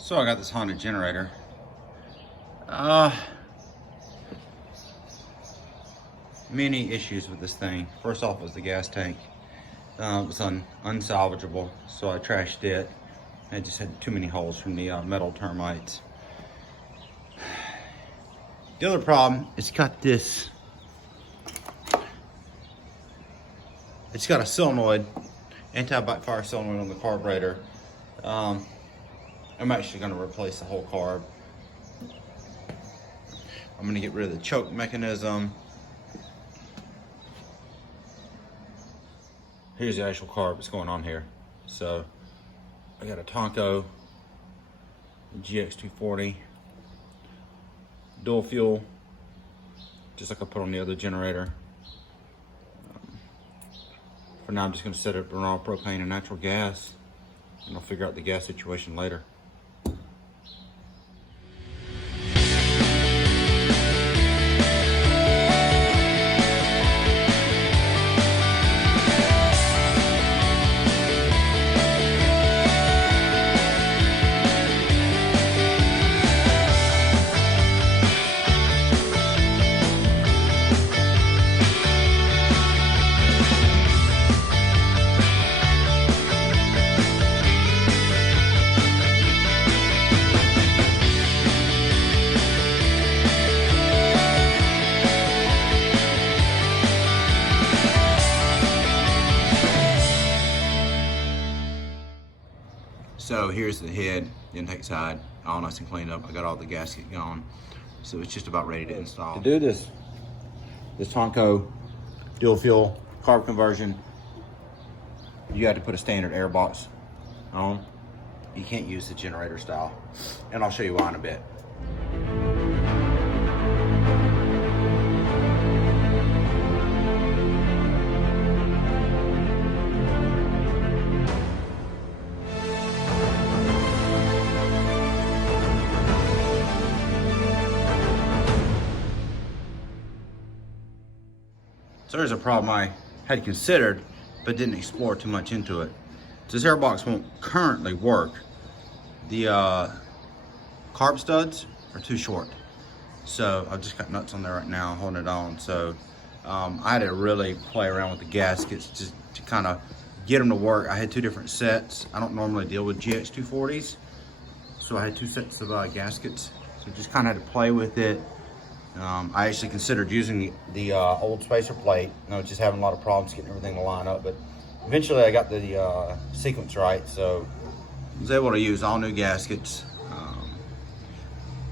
So I got this Honda generator. Many issues with this thing. First off was the gas tank. It was unsalvageable, so I trashed it. It just had too many holes from the metal termites. The other problem, it's got this, it's got a solenoid, anti-backfire solenoid on the carburetor. I'm actually going to replace the whole carb. I'm going to get rid of the choke mechanism. Here's the actual carb that's going on here. So I got a Tonko GX240 dual fuel, just like I put on the other generator. For now, I'm just going to set it up on all propane and natural gas, and I'll figure out the gas situation later. So here's the head, the intake side, all nice and cleaned up. I got all the gasket gone, so it's just about ready to install. To do this Tonko dual fuel carb conversion, you had to put a standard air box on. You can't use the generator style, and I'll show you why in a bit. So there's a problem I had considered, but didn't explore too much into it. This airbox won't currently work. The carb studs are too short. So I've just got nuts on there right now, holding it on. So I had to really play around with the gaskets just to kind of get them to work. I had two different sets. I don't normally deal with GX240s. So I had two sets of gaskets. So just kind of had to play with it. I actually considered using the old spacer plate, and I was just having a lot of problems getting everything to line up, but eventually I got the sequence right, so I was able to use all new gaskets.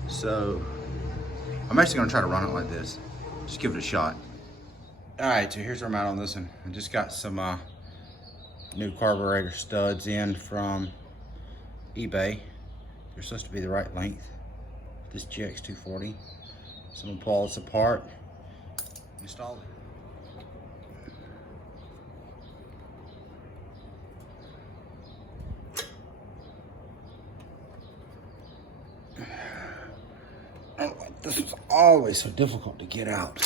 So I'm actually going to try to run it like this, just give it a shot. All right, so here's where I'm at on this one. I just got some new carburetor studs in from eBay. They're supposed to be the right length, this GX240. So I'm gonna pull this apart, install it. Oh, this was always so difficult to get out.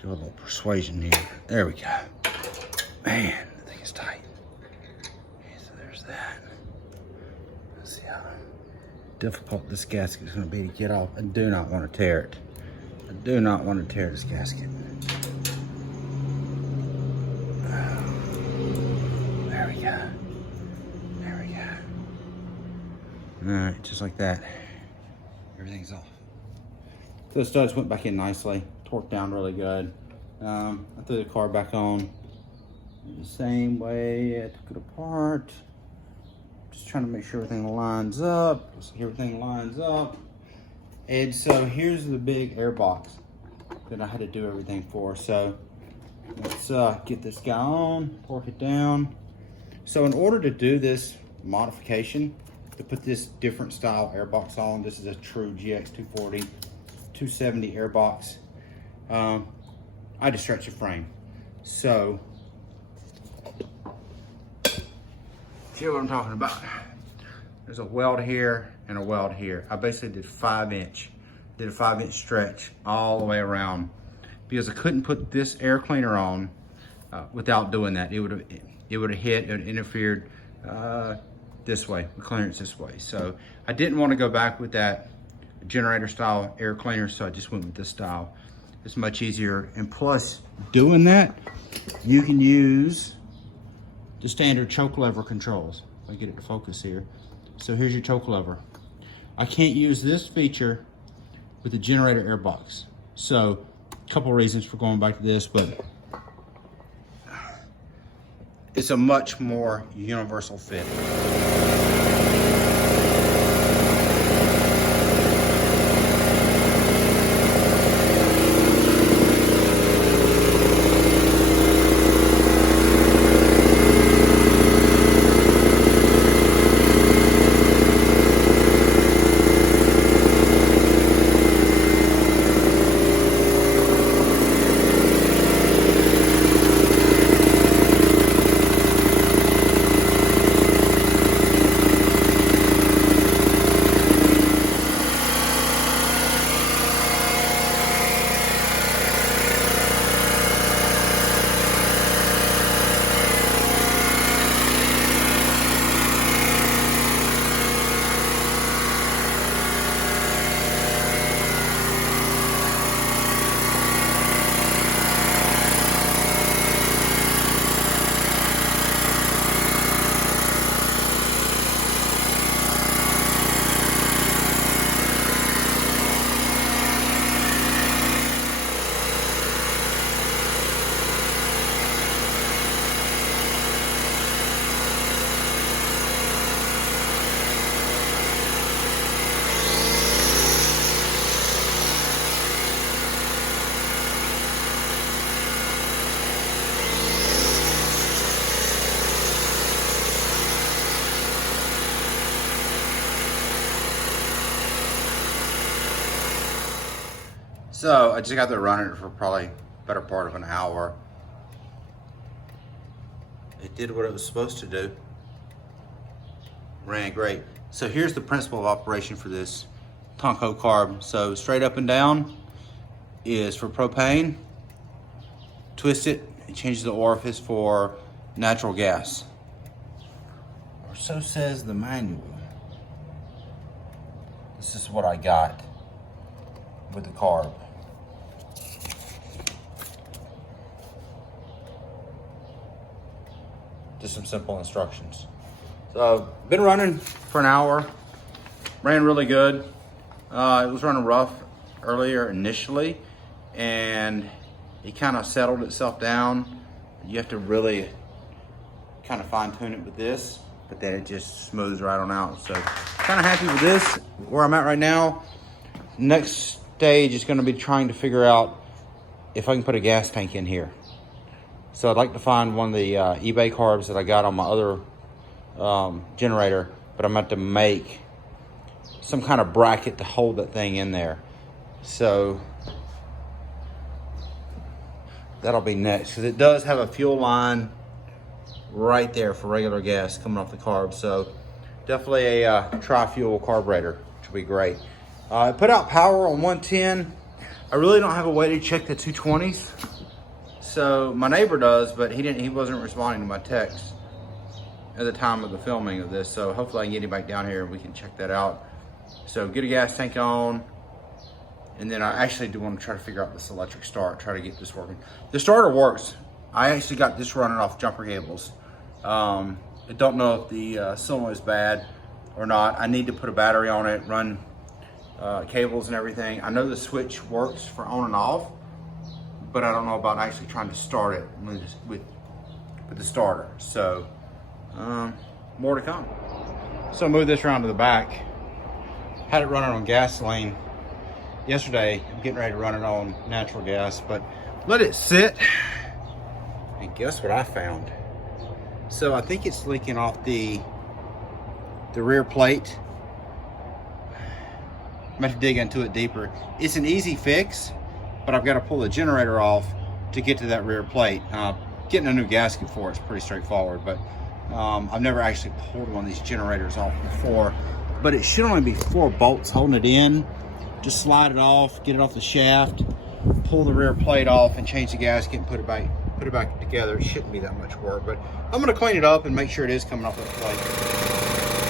Feel a little persuasion here. There we go. Man, the thing is tight. Okay, so there's that. Let's see how difficult this gasket is going to be to get off. I do not want to tear it. I do not want to tear this gasket. There we go. There we go. All right, just like that. Everything's off. So the studs went back in nicely. Torqued down really good. I threw the car back on the same way I took it apart. Just trying to make sure everything lines up. So everything lines up. And so here's the big air box that I had to do everything for. So let's get this guy on, torque it down. So in order to do this modification, to put this different style air box on, this is a true GX240 270 air box. I had to stretch the frame. So see what I'm talking about? There's a weld here and a weld here. I basically did a 5-inch stretch all the way around because I couldn't put this air cleaner on without doing that. It would have hit, it would have interfered this way, the clearance this way. So I didn't want to go back with that generator style air cleaner, so I just went with this style. It's much easier, and plus doing that, you can use the standard choke lever controls. If I get it to focus here. So here's your choke lever. I can't use this feature with the generator air box. So a couple reasons for going back to this, but it's a much more universal fit. So I just got there running for probably better part of an hour. It did what it was supposed to do. Ran great. So here's the principle of operation for this Tonko carb. So straight up and down is for propane. Twist it and change the orifice for natural gas. Or so says the manual. This is what I got with the carb. Just some simple instructions. So been running for an hour, ran really good. It was running rough earlier initially, and it kind of settled itself down. You have to really kind of fine tune it with this, but then it just smooths right on out. So kind of happy with this, where I'm at right now. Next stage is gonna be trying to figure out if I can put a gas tank in here. So I'd like to find one of the eBay carbs that I got on my other generator, but I'm about to make some kind of bracket to hold that thing in there. So that'll be next, because it does have a fuel line right there for regular gas coming off the carb. So definitely a tri-fuel carburetor, which will be great. I put out power on 110. I really don't have a way to check the 220s. So my neighbor does, but he wasn't responding to my text at the time of the filming of this. So hopefully I can get him back down here and we can check that out. So get a gas tank on, and then I actually do want to try to figure out this electric start, try to get this working. The starter works. I actually got this running off jumper cables. I don't know if the solenoid is bad or not. I need to put a battery on it, run cables and everything. I know the switch works for on and off, but I don't know about actually trying to start it with the starter. So more to come. So move this around to the back. Had it running on gasoline yesterday. I'm getting ready to run it on natural gas, but let it sit. And guess what I found? So I think it's leaking off the rear plate. I'm going to dig into it deeper. It's an easy fix, but I've got to pull the generator off to get to that rear plate. Getting a new gasket for it's pretty straightforward, but I've never actually pulled one of these generators off before. But it should only be 4 bolts holding it in. Just slide it off, get it off the shaft, pull the rear plate off, and change the gasket and put it back together. It shouldn't be that much work, but I'm gonna clean it up and make sure it is coming off the plate.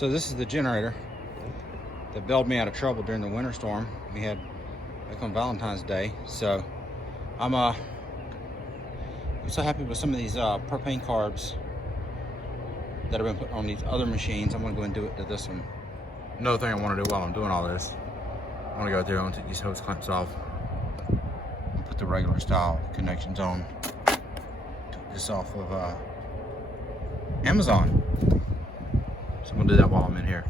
So this is the generator that bailed me out of trouble during the winter storm we had back on Valentine's Day. So I'm so happy with some of these propane carbs that have been put on these other machines. I'm gonna go and do it to this one. Another thing I want to do while I'm doing all this, I want to go through and take these hose clamps off and put the regular style connections on. Took this off of Amazon. So I'm gonna do that while I'm in here.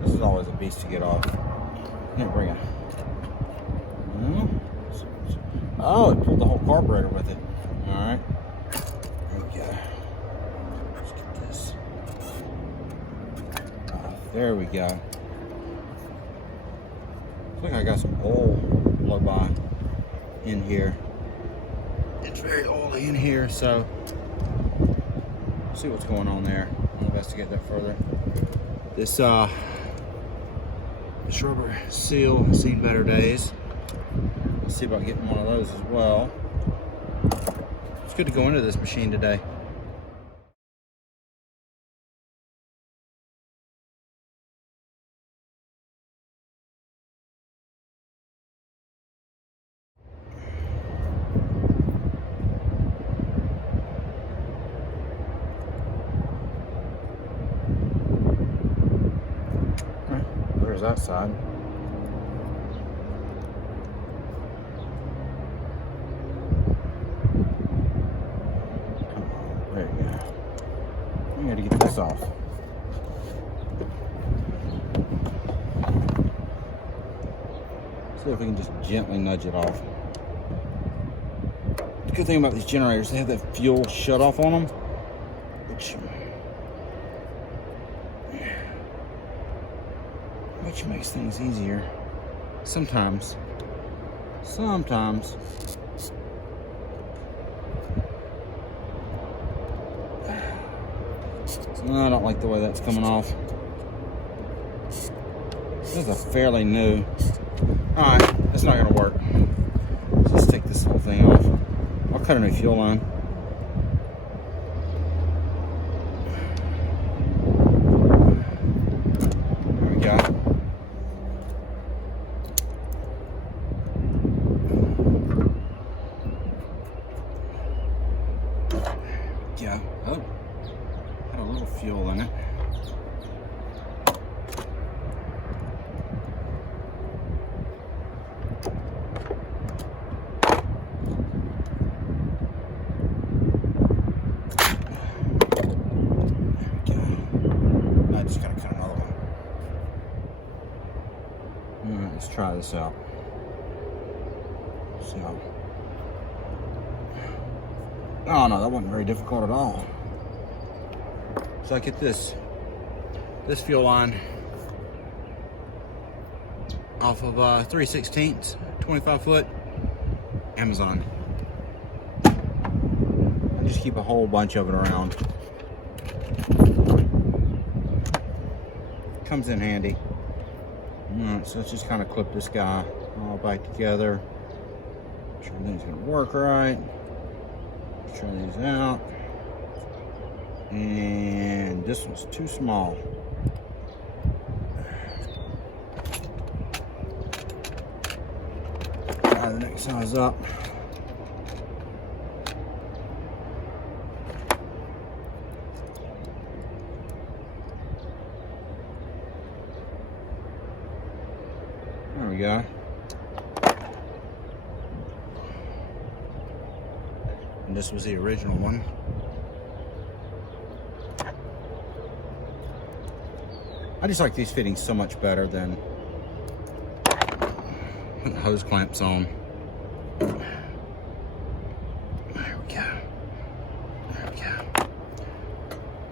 This is always a beast to get off. Here, bring it. Oh, it pulled the whole carburetor with it. All right. There we go. Let's get this. There we go. Looks like I got some oil blow by in here. It's very oily in here, so see what's going on there. I'll investigate that further. This rubber seal has seen better days. Let's see about getting one of those as well. It's good to go into this machine today. There's that side. There you go. We gotta get this off. See if we can just gently nudge it off. The good thing about these generators, they have that fuel shut off on them, which makes things easier. Sometimes. I don't like the way that's coming off. This is a fairly new. Alright, it's not gonna work. Let's take this whole thing off. I'll cut a new fuel line. There we go. Yeah. Oh, got a little fuel in it. Just gotta cut another one. All right, let's try this out. So, oh no, that wasn't very difficult at all. So I get this fuel line off of 3/16, 25 foot, Amazon. I just keep a whole bunch of it around. Comes in handy. Alright, so let's just kind of clip this guy all back together. Make sure everything's gonna work right. Try these out. And this one's too small. Try the next size up. There we go. And this was the original one. I just like these fittings so much better than putting hose clamps on. There we go. There we go.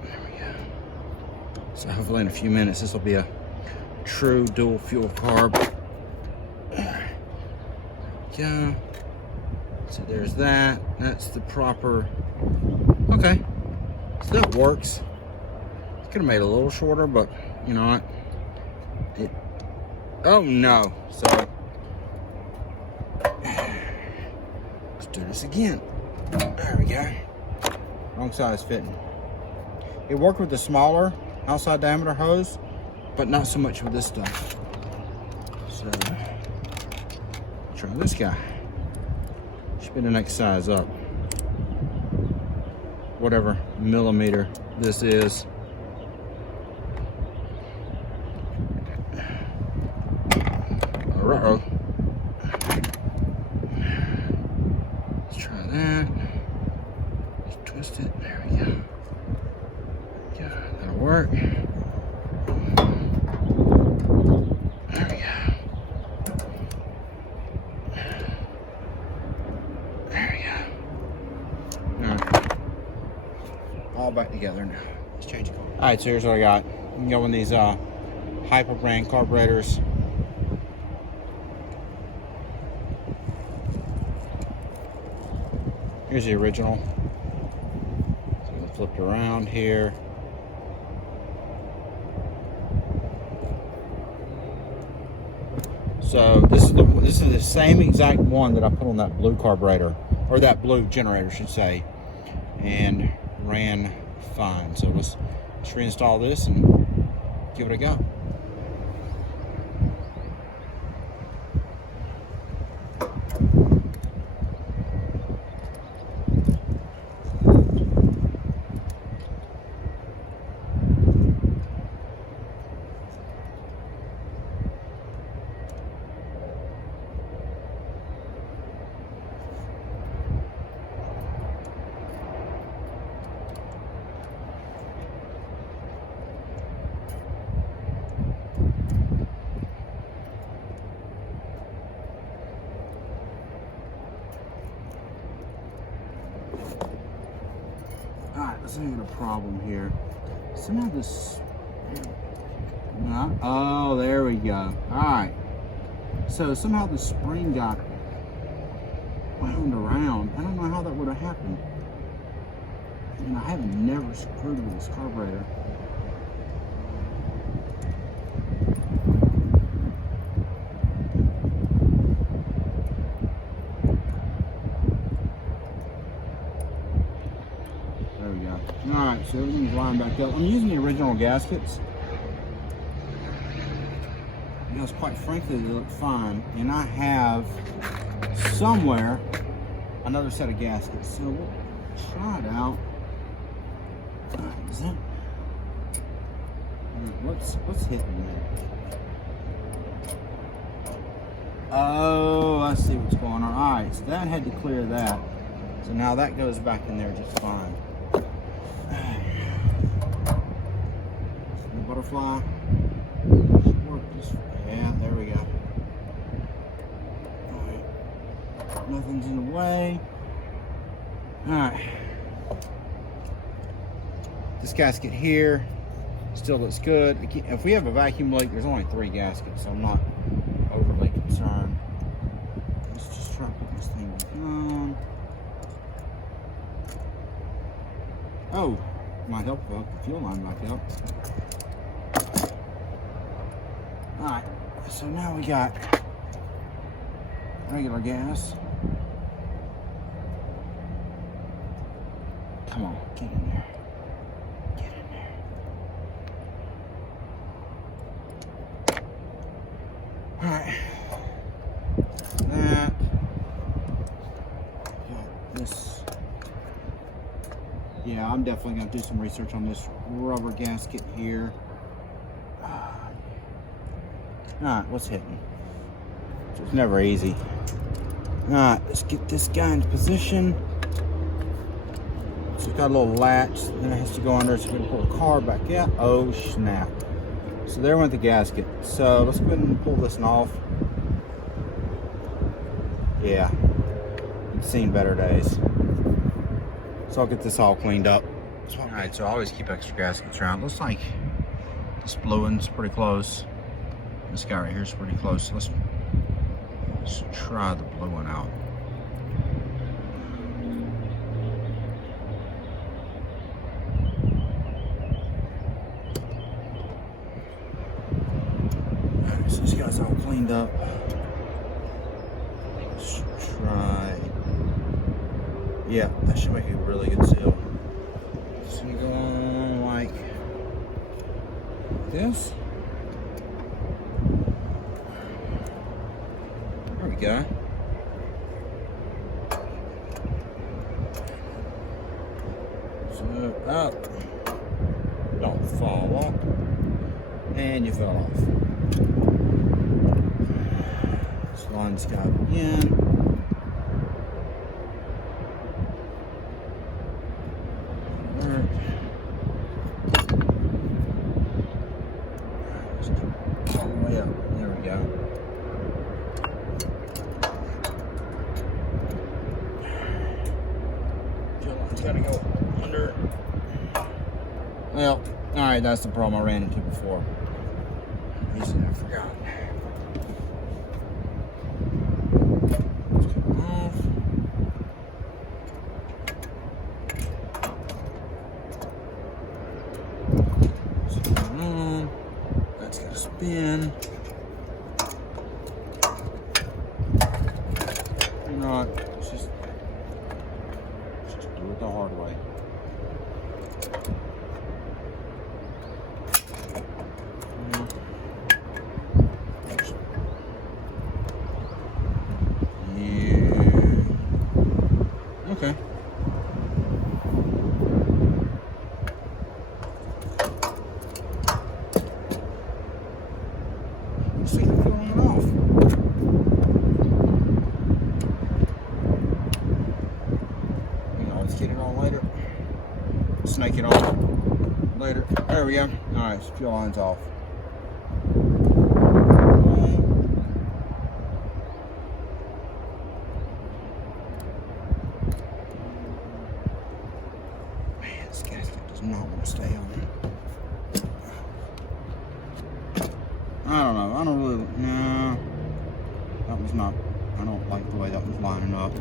There we go. So hopefully in a few minutes this will be a true dual fuel carb. Yeah. So there's that. That's the proper. Okay. So that works. Could have made it a little shorter, but you know what? Oh no. So let's do this again. There we go. Wrong size fitting. It worked with the smaller outside diameter hose, but not so much with this stuff. So try this guy. Should be the next size up. Whatever millimeter this is. Uh-oh. Let's try that. Just twist it. There we go. Yeah, that'll work. There we go. There we go. All right. All back together now. Let's change it. All right, so here's what I got. You can go in these Hyper brand carburetors. Here's the original. So I'm gonna flip it around here. So this is the same exact one that I put on that blue carburetor, or that blue generator, I should say, and ran fine. So let's reinstall this and give it a go. Alright, let's see a problem here. Somehow this... Oh, there we go. Alright. So somehow the spring got wound around. I don't know how that would have happened. And I have never screwed with this carburetor. Alright, so everything's lined back up. I'm using the original gaskets because, quite frankly, they look fine. And I have somewhere another set of gaskets, so we'll try it out. Is that what's hitting there? Oh, I see what's going on. Alright, so that had to clear that. So now that goes back in there just fine. Butterfly. Yeah, there we go. Alright. Nothing's in the way. Alright. This gasket here still looks good. If we have a vacuum leak, there's only 3 gaskets, so I'm not overly concerned. Let's just try to put this thing back on. Oh, might help hook the fuel line back up. Alright, so now we got regular gas. Come on, get in there. Get in there. Alright. That. Got this. Yeah, I'm definitely going to do some research on this rubber gasket here. Alright, what's hitting? It's never easy. Alright, let's get this guy into position. So it's got a little latch, then it has to go under, so we're going to pull the car back out. Oh, snap. So there went the gasket. So let's go ahead and pull this one off. Yeah, it's seen better days. So I'll get this all cleaned up. Alright, so I always keep extra gaskets around. Looks like this blue one's pretty close. This guy right here is pretty close. So let's try the blue one out. Alright, So this guy's all cleaned up. Let's try. Yeah, that should make a really good seal. Just gonna go on like this. There we go. So up. Don't fall off. And you fell off. Slide this guy again. All the way up. There we go. It's got to go under. Well, alright, that's the problem I ran into before. I forgot. Off. Spin on. That's got to spin. You're not. Just do it the hard way. Okay. See if we're going off. You can always get it on later. Snake it on later. There we go. Alright, so fuel line's off. Not want to stay on. I don't know. I don't really. No, that was not. I don't like the way that was lining up.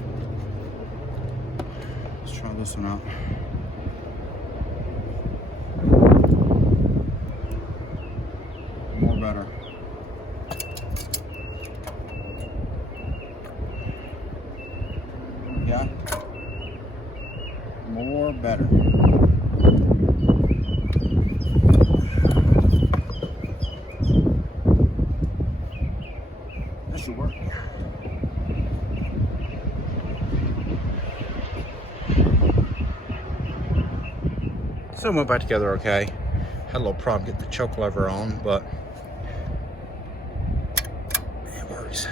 Let's try this one out. More better. Yeah. More better. Should work. So it went back together okay. Had a little problem getting the choke lever on, but it works.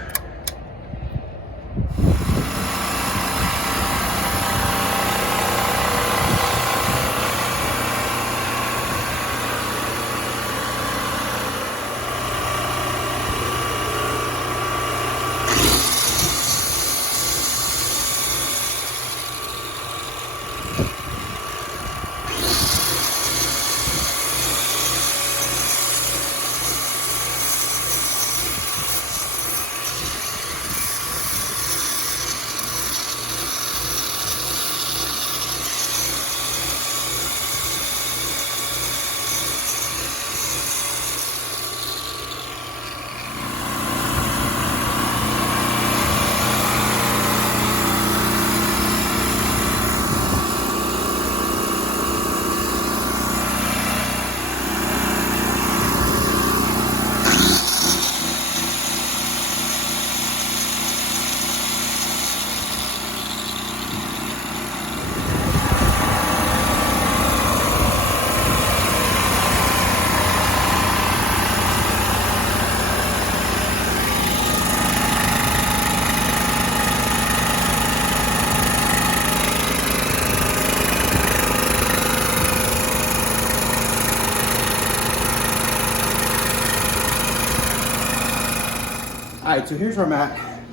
All right, so here's where I'm at on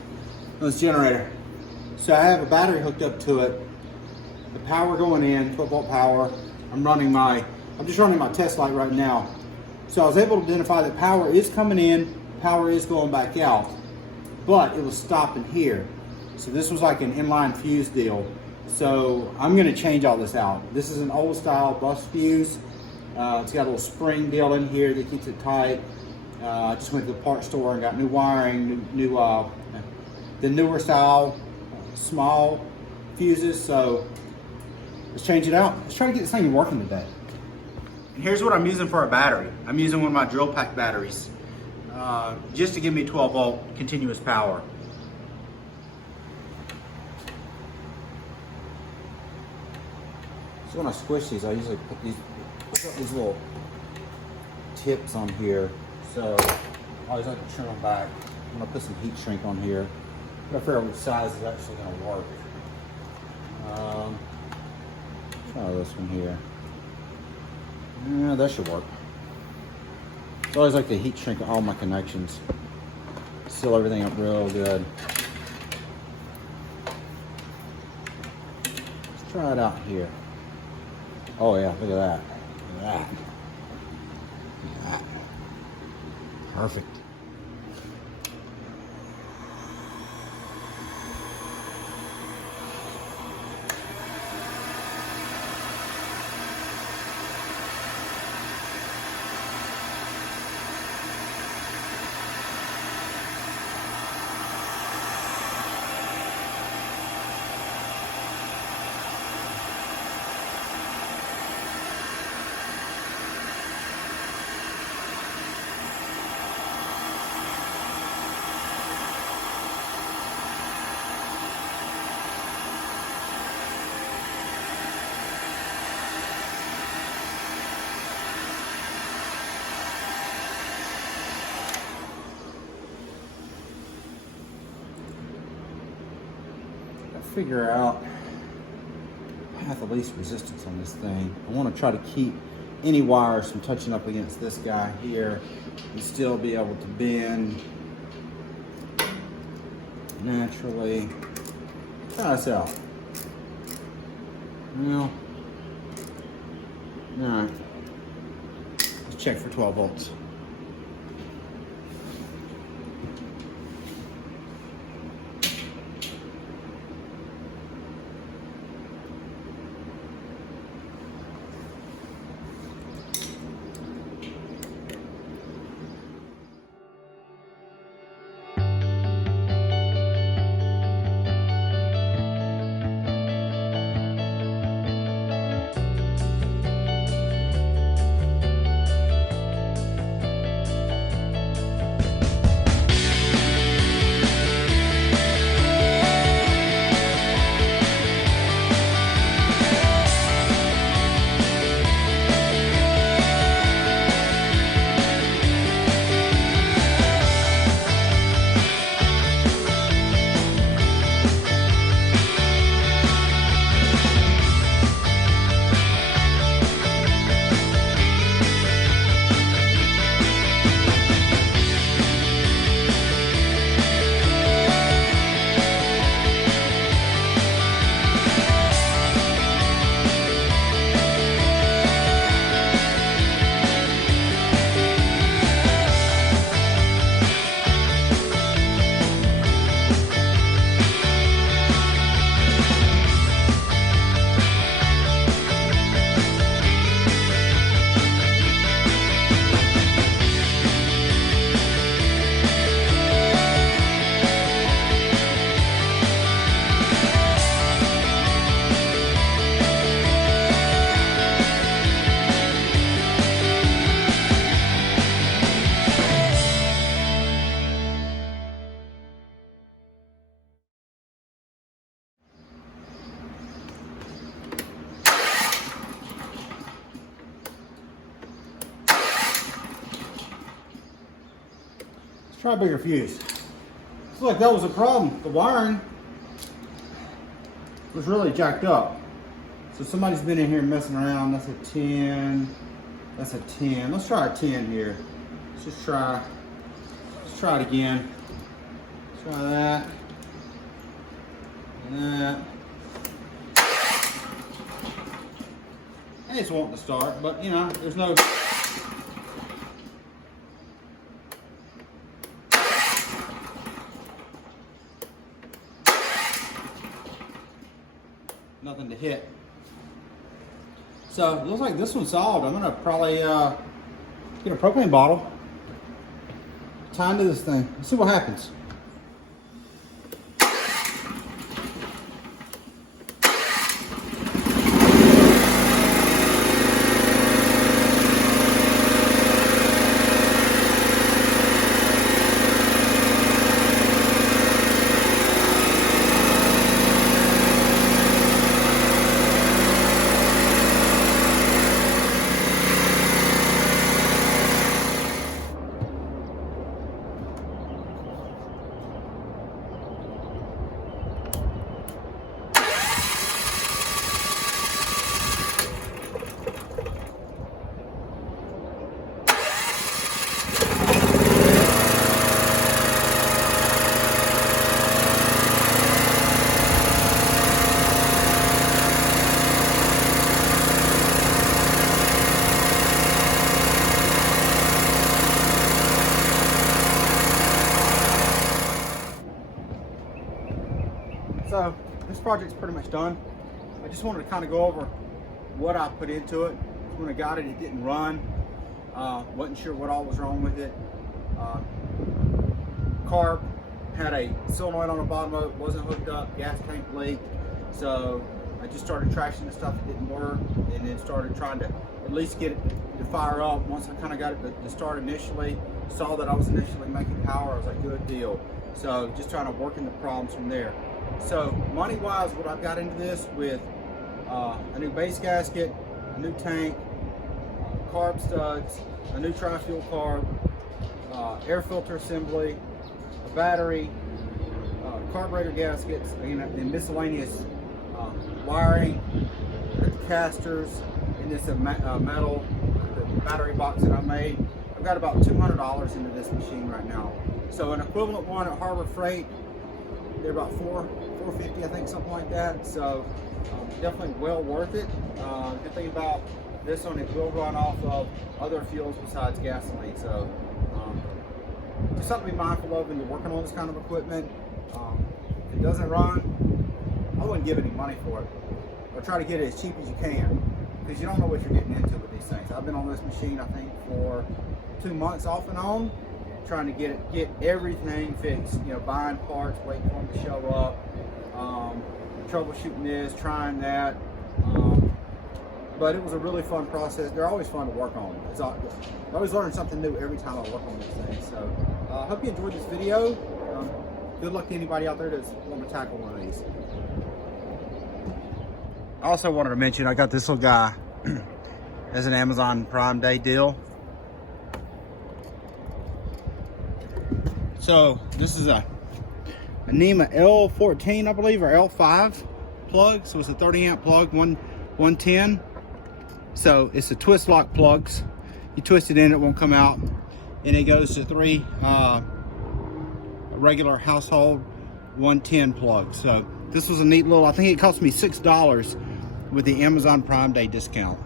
this generator. So I have a battery hooked up to it, the power going in, 12 volt power. I'm just running my test light right now. So I was able to identify that power is coming in, power is going back out, but it was stopping here. So this was like an inline fuse deal. So I'm gonna change all this out. This is an old style bus fuse. It's got a little spring deal in here that keeps it tight. I just went to the parts store and got new wiring, the newer style small fuses. So let's change it out. Let's try to get this thing working today. And here's what I'm using for a battery. I'm using one of my drill pack batteries just to give me 12 volt continuous power. So when I squish these, I usually put these little tips on here. So I always like to trim them back. I'm gonna put some heat shrink on here. I'm gonna figure out which size is actually gonna work. Try this one here. Yeah, that should work. So I always like to heat shrink all my connections. Seal everything up real good. Let's try it out here. Oh yeah, look at that. Look at that. Look at that. Perfect. Figure out path of least resistance on this thing. I want to try to keep any wires from touching up against this guy here and still be able to bend naturally. Try this out. Well, all right. Let's check for 12 volts. Try a bigger fuse. Looks like that was a problem. The wiring was really jacked up. So somebody's been in here messing around. That's a 10. That's a 10. Let's try a 10 here. Let's just try. Let's try it again. Let's try that. And that. And it's wanting to start, but you know, there's no. Nothing to hit. So it looks like this one's solved. I'm gonna probably get a propane bottle tie into this thing. Let's see what happens. So this project's pretty much done. I just wanted to kind of go over what I put into it. When I got it, it didn't run. Wasn't sure what all was wrong with it. CARB had a solenoid on the bottom of it, wasn't hooked up, gas tank leaked. So I just started trashing the stuff that didn't work, and then started trying to at least get it to fire up. Once I kind of got it to start initially, saw that I was initially making power, I was like, good deal. So just trying to work in the problems from there. So money-wise, what I've got into this with a new base gasket, a new tank, CARB studs, a new tri-fuel carb, air filter assembly, a battery, carburetor gaskets, and miscellaneous wiring, the casters, and this metal, the battery box that I made. I've got about $200 into this machine right now. So an equivalent one at Harbor Freight, they're about $450, I think, something like that. So definitely well worth it. Good thing about this one, it will run off of other fuels besides gasoline. So just something to be mindful of when you're working on this kind of equipment. If it doesn't run, I wouldn't give any money for it. Or try to get it as cheap as you can, because you don't know what you're getting into with these things. I've been on this machine, I think, for 2 months off and on, trying to get everything fixed. You know, buying parts, waiting for them to show up, troubleshooting this, trying that. But it was a really fun process. They're always fun to work on. I always learn something new every time I work on these things. So I hope you enjoyed this video. Good luck to anybody out there that's wanting to tackle one of these. I also wanted to mention, I got this little guy as an Amazon Prime Day deal. So this is a NEMA L14, I believe, or L5 plug. So it's a 30 amp plug, 110. So it's a twist lock plugs. You twist it in, it won't come out. And it goes to 3 regular household 110 plugs. So this was a neat little, I think it cost me $6 with the Amazon Prime Day discount.